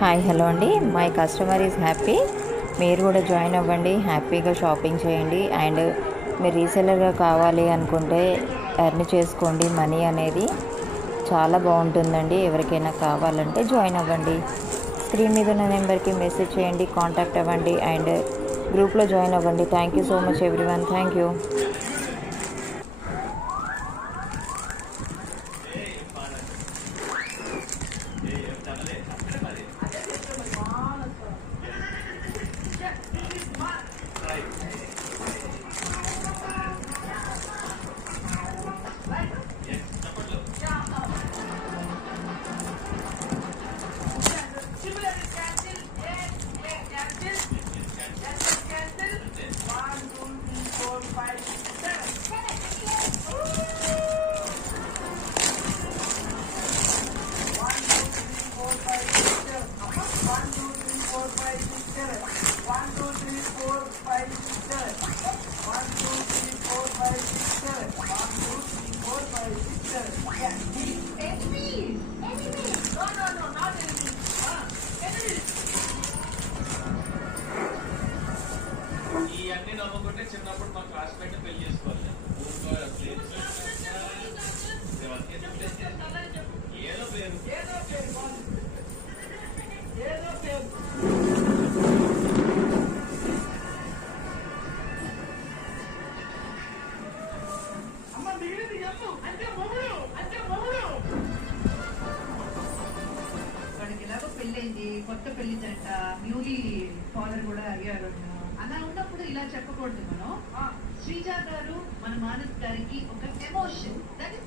Hi hello అండి. My customer is happy. మీరు కూడా జాయిన్ అవ్వండి, హ్యాపీగా షాపింగ్ చేయండి. అండ్ మీరు రీసెలర్గా కావాలి అనుకుంటే ఎర్న్ చేసుకోండి. మనీ అనేది చాలా బాగుంటుందండి. ఎవరికైనా కావాలంటే జాయిన్ అవ్వండి. స్క్రీన్ మీద ఉన్న నెంబర్కి మెసేజ్ చేయండి, కాంటాక్ట్ అవ్వండి అండ్ గ్రూప్లో జాయిన్ అవ్వండి. Thank you so much everyone. Thank you. ఇవన్నీ నమ్ముకుంటే చిన్నప్పుడు మా క్లాస్మేట్ పెళ్లి చేసుకోవాలి. ఏదో పేరు వాడికి ఎలాగో పెళ్ళైంది, కొత్త పెళ్లి జంట, న్యూలీ ఫాదర్ కూడా అయ్యారు. అలా ఉన్నప్పుడు ఇలా చెప్పకూడదు మనం. శ్రీజ గారు మన మానస్ గారికి ఒక ఎమోషన్ దట్ ఇస్